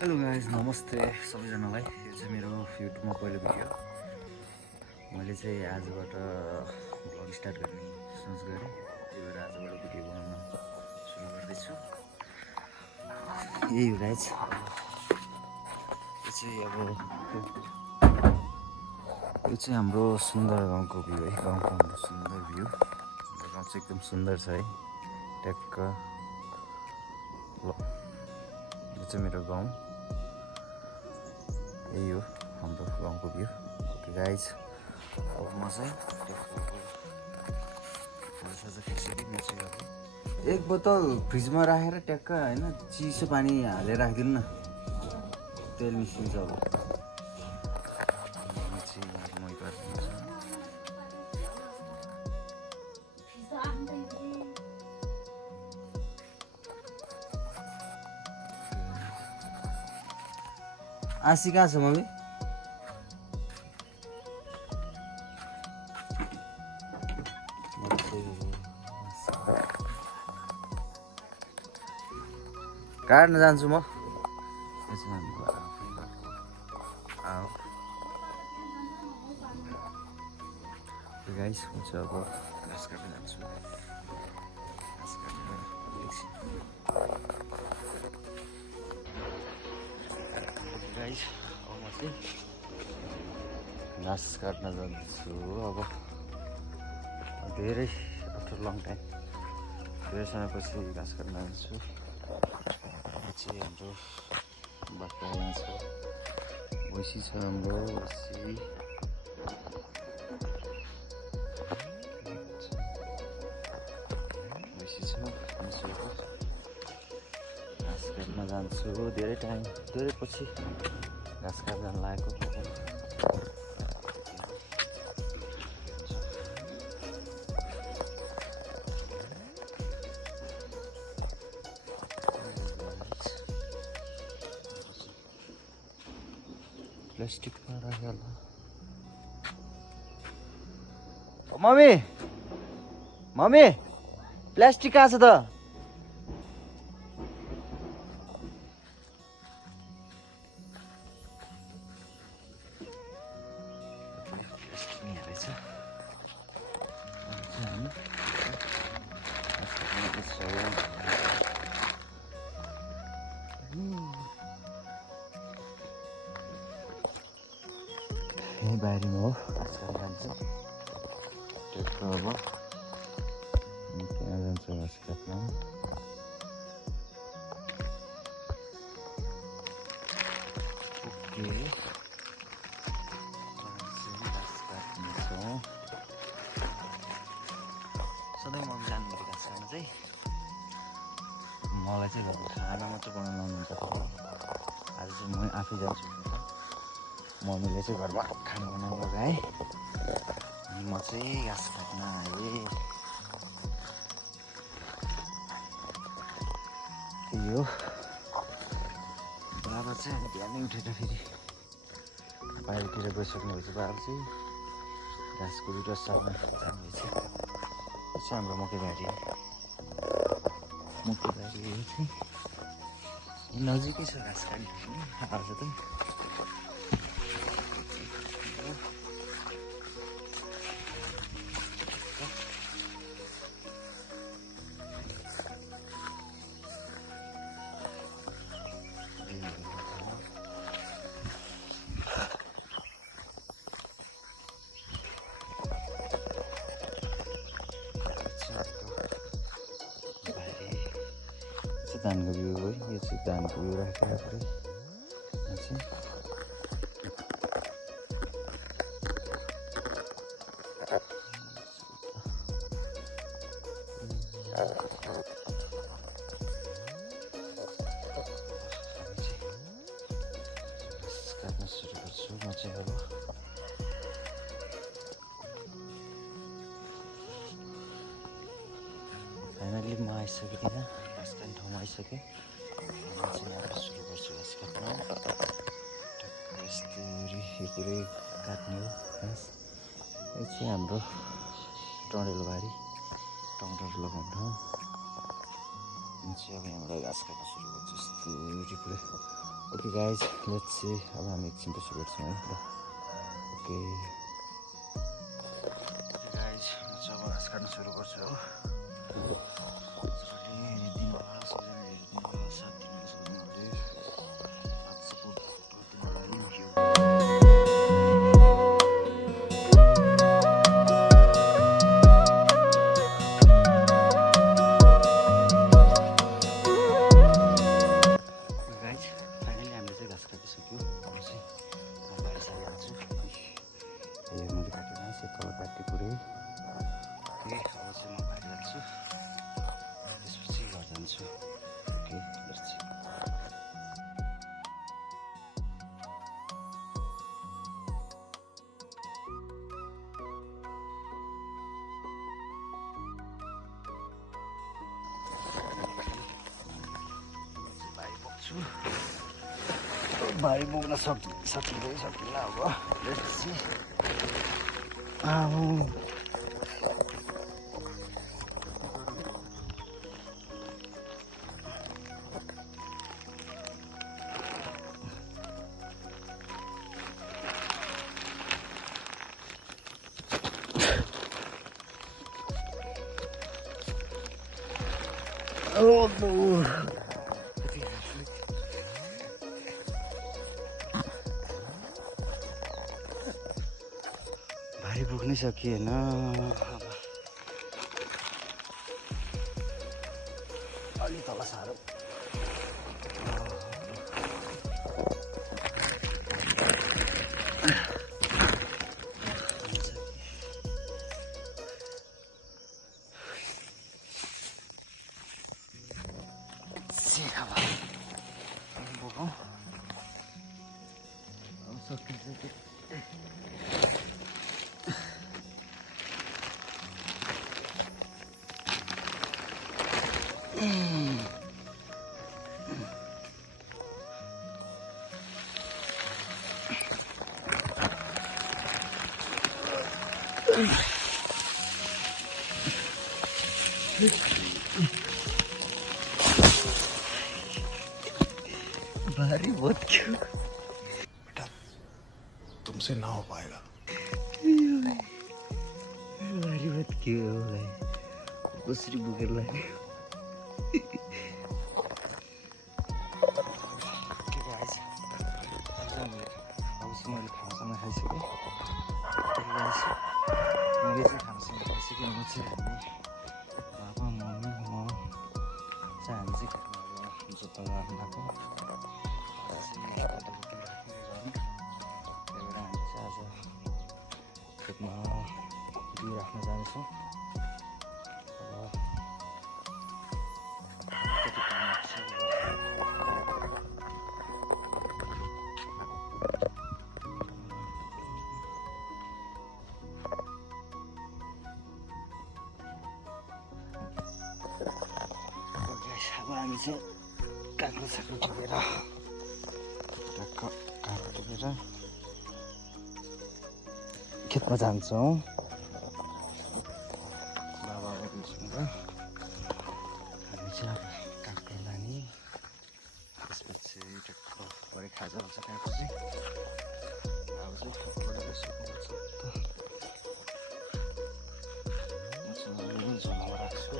Hello guys नमस्ते सबैजनालाई। यो चाहिँ मेरो युट्युबमा पहिलो भिडियो। मैले चाहिँ आजबाट भ्लग स्टार्ट गर्ने सोच गरेँ, त्यही भएर आजबाट भिडियो बनाउन सुरु गर्दैछु। यही हो गाइज। यो चाहिँ हाम्रो सुन्दर गाउँको भ्यू है। गाउँको हाम्रो सुन्दर भ्यू। गाउँ चाहिँ एकदम सुन्दर छ है। ट्याक्क ल यो चाहिँ मेरो गाउँ। यही हो हाम्रो गाउँको भ्यू। ओके गाइज, अब म चाहिँ एक बोतल फ्रिजमा राखेर ट्याक्क होइन चिसो पानी हालेर राखिदिनु न, तेल निस्किन्छ। अब आशी कहाँ छ मम्मी? काट्न जान्छु म। गाइस म चाहिँ अब घाँस काट्न जान्छु। घाँस काटेर गाइस अब म चाहिँ घाँस काट्न जान्छु। अब धेरै आफ्टर लङ टाइम, धेरै समयपछि घाँस काट्न जान्छु। चाहिँ हाम्रो बाख्रा छ, भैँसी छ, हाम्रो भैँसी छ। घाँस काट्न जान्छु। धेरै पछि घाँस काट्न लागेको। प्लास्टिकमा राखेँ होला। मम्मी मम्मी प्लास्टिक कहाँ छ त? यही बारीमा हो, घाँस काट्न जान्छ। ट्र्याक्टर अब त्यहाँ जान्छ घाँस काट्न। ओके घाँस काट्नेछौँ। सधैँ मम्मी जानुहुन्छ घाँस काट्न चाहिँ। मलाई चाहिँ घरमा खाना मात्रै बनाउनु आउनुहुन्छ। आज चाहिँ म आफै जान्छु। मम्मीले चाहिँ घरमा खाना बनाउनु लगाएँ अनि म चाहिँ घाँस काट्न आएँ। त्यही हो। बाबा चाहिँ बिहानै उठेर फेरि बारीतिर गइसक्नुभएछ। बाबा चाहिँ घाँसको रुट सार्न जानुभएछ। यो चाहिँ हाम्रो मकैबारी हो। मकैबारी चाहिँ नजिकै छ घाँस काट्ने आज त। धानको बिउ हो। यो चाहिँ धानको बिउ राखेर पुरै काट्न सुरु गर्छु म चाहिँ। अब फाइनली म आइसकेँ, त्यहाँ घाँस काट्ने ठाउँमा आइसकेँ। म चाहिँ अब सुरु गर्छु घाँस काट्न। यस्तरी यो पुरै काट्ने हो घाँस। यो चाहिँ हाम्रो टँडेलो बारी, टमाटर लगाउने ठाउँ। म चाहिँ अब यहाँबाट घाँस काट्न सुरु गर्छु। यस्तरी पुरै ओके गाइज लेट्स सी अब हामी एकछिनपछि भेट्छौँ है ल ओके गाइज म चाहिँ अब घाँस काट्न सुरु गर्छु हो भारी बोक्न सकिँदै सकिन्न अब लेट्स सी भारी बोक्नै सकिएन अलि तल साह्रो भारी बहुत क्यों तुमसे ना हो पाएगा भारी बहुत क्यों भाई कसरी बोकेर लाग्यो के भयो आज मैले खानासँग खाइसकेँ मैले चाहिँ खानासँग खाइसकेँ अब चाहिँ बाबा मम्मी म चाहिँ हामी चाहिँ अब जोत्न जानु भएको त्यही भएर हामी चाहिँ आज खेतमा बिउ राख्न जानेछौँ कति काम लाग्छ अब हामी चाहिँ काँक्रो साक्रो टिपेर काँक्रो टिपेर खेतमा जान्छौँ बाबाहरूसँग हामी चाहिँ अब काँक्रो लाने त्यसपछि टक्क भरे खाजा हुन्छ काँक्रो चाहिँ अब चाहिँ सुक्नुपर्छ म झोलामा राख्छु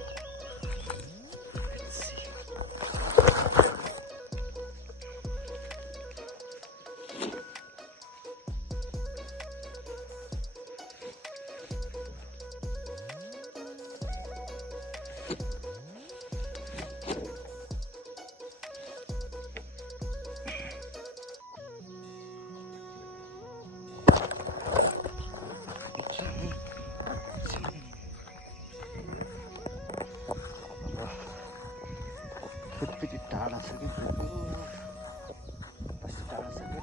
Pretty टाढा छ कि कस्तो टाढा छ कि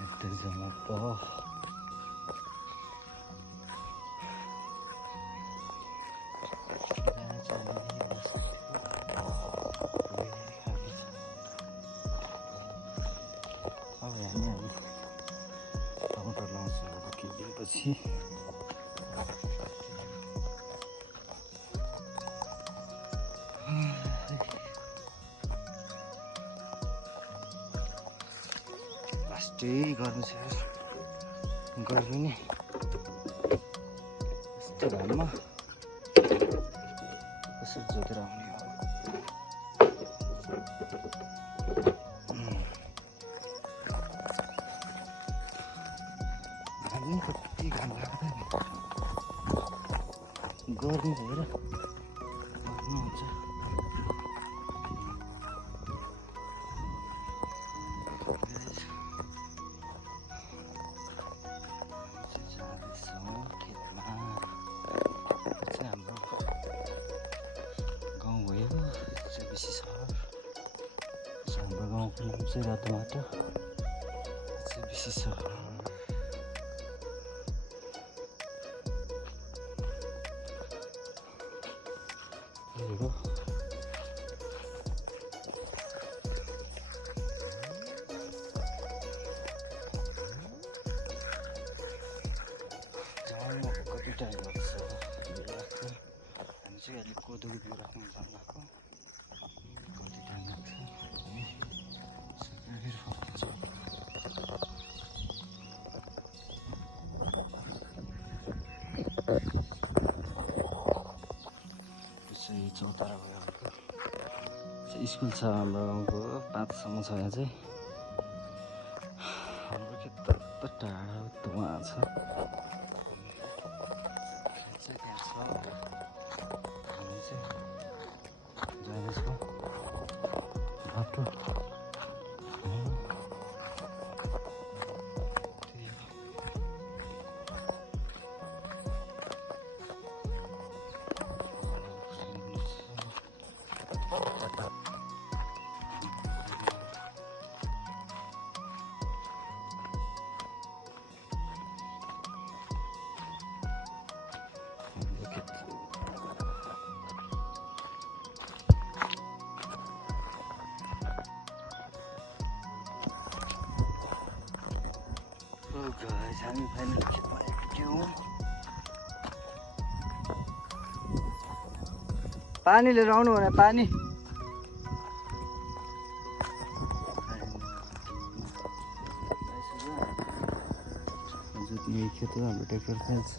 यता जम्मा त अब हामी टमाटर लाउँछौँ अब केही दिनपछि त्यही गर्नु छ यार गर्मी नि यस्तो घाममा कसरी जोतेर आउने हो घाम कति घाम लाग्दैन गर्मी भएर हुन्छ हाम्रो गाउँको नाम चाहिँ रातोमाटा चाहिँ बेसी छ कति टाइम लाग्छ हामी चाहिँ अहिले कोदो बिउ राख्नु जाँदाको कति टाइम लाग्छ चौतारा भयो स्कुल छ हाम्रो गाउँको 5 सम्म छ यहाँ चाहिँ हाम्रो खेत त टाढा उहाँ छ त्यहाँ छ हामी चाहिँ जाँदैछौँ बाटो हामी फाइनली खेतमा आइपुग्यौँ पानी लिएर आउनु भने पानी जुत्ने खेत हाम्रो ट्र्याक्टर खेल्छ